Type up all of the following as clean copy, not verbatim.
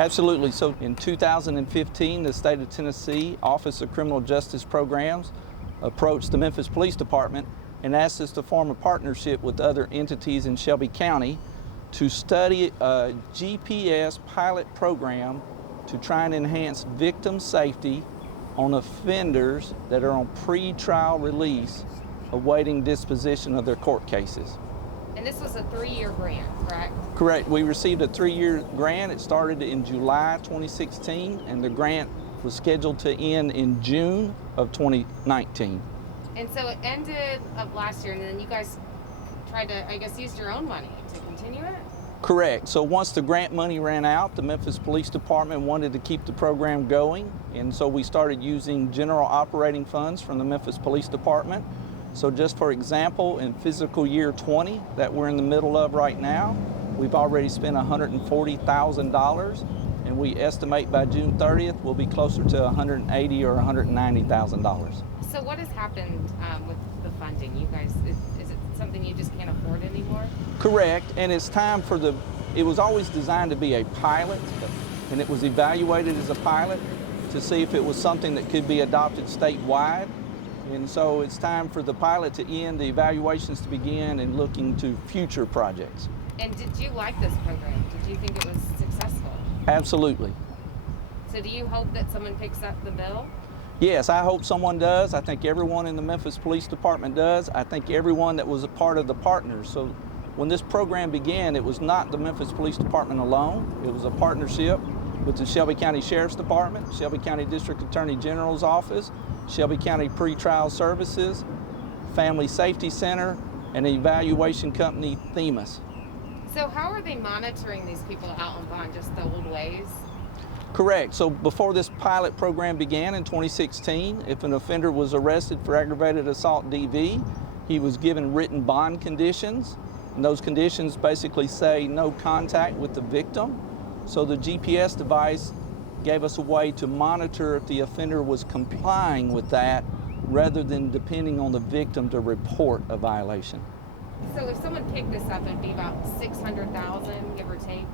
Absolutely. So in 2015, the state of Tennessee Office of Criminal Justice Programs approached the Memphis Police Department and asked us to form a partnership with other entities in Shelby County to study a GPS pilot program to try and enhance victim safety on offenders that are on pre-trial release awaiting disposition of their court cases. And this was a 3-year grant, correct? Correct. We received a 3-year grant. It started in July 2016, and the grant was scheduled to end in June of 2019. And so it ended of last year, and then you guys tried to, I guess, use your own money to continue it? Correct. So once the grant money ran out, the Memphis Police Department wanted to keep the program going, and so we started using general operating funds from the Memphis Police Department. So just for example, in fiscal year 20 that we're in the middle of right now, we've already spent $140,000, and we estimate by June 30th we'll be closer to $180,000 or $190,000. So what has happened with the funding? You guys, is it something you just can't afford anymore? Correct, and it's time for it was always designed to be a pilot, and it was evaluated as a pilot to see if it was something that could be adopted statewide. And so it's time for the pilot to end, the evaluations to begin, and looking to future projects. And did you like this program? Did you think it was successful? Absolutely. So do you hope that someone picks up the bill? Yes, I hope someone does. I think everyone in the Memphis Police Department does. I think everyone that was a part of the partners. So when this program began, it was not the Memphis Police Department alone. It was a partnership with the Shelby County Sheriff's Department, Shelby County District Attorney General's Office, Shelby County Pretrial Services, Family Safety Center, and evaluation company Themis. So how are they monitoring these people out on bond, just the old ways? Correct. So before this pilot program began in 2016, if an offender was arrested for aggravated assault DV, he was given written bond conditions, and those conditions basically say no contact with the victim. So the GPS device gave us a way to monitor if the offender was complying with that rather than depending on the victim to report a violation. So if someone picked this up, it'd be about $600,000, give or take?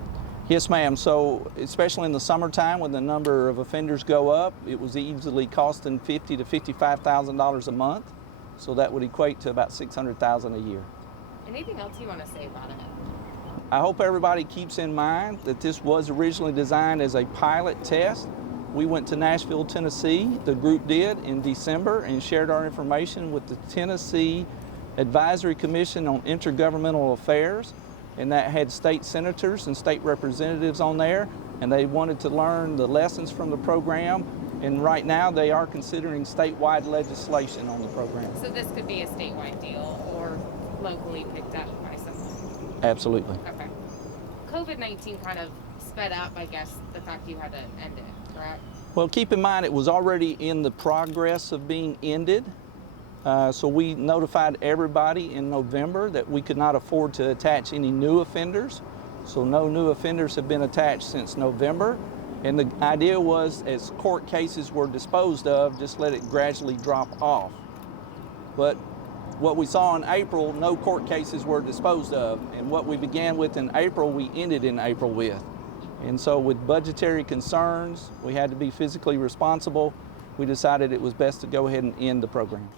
Yes, ma'am. So especially in the summertime when the number of offenders go up, it was easily costing $50,000 to $55,000 a month. So that would equate to about $600,000 a year. Anything else you want to say about it? I hope everybody keeps in mind that this was originally designed as a pilot test. We went to Nashville, Tennessee, the group did, in December, and shared our information with the Tennessee Advisory Commission on Intergovernmental Affairs, and that had state senators and state representatives on there, and they wanted to learn the lessons from the program, and right now they are considering statewide legislation on the program. So this could be a statewide deal or locally picked up by someone? Absolutely. Okay. COVID-19 kind of sped up, I guess, the fact you had to end it, correct? Well, keep in mind it was already in the progress of being ended. So we notified everybody in November that we could not afford to attach any new offenders. So no new offenders have been attached since November. And the idea was, as court cases were disposed of, just let it gradually drop off. But what we saw in April, no court cases were disposed of. And what we began with in April, we ended in April with. And so with budgetary concerns, we had to be physically responsible. We decided it was best to go ahead and end the program.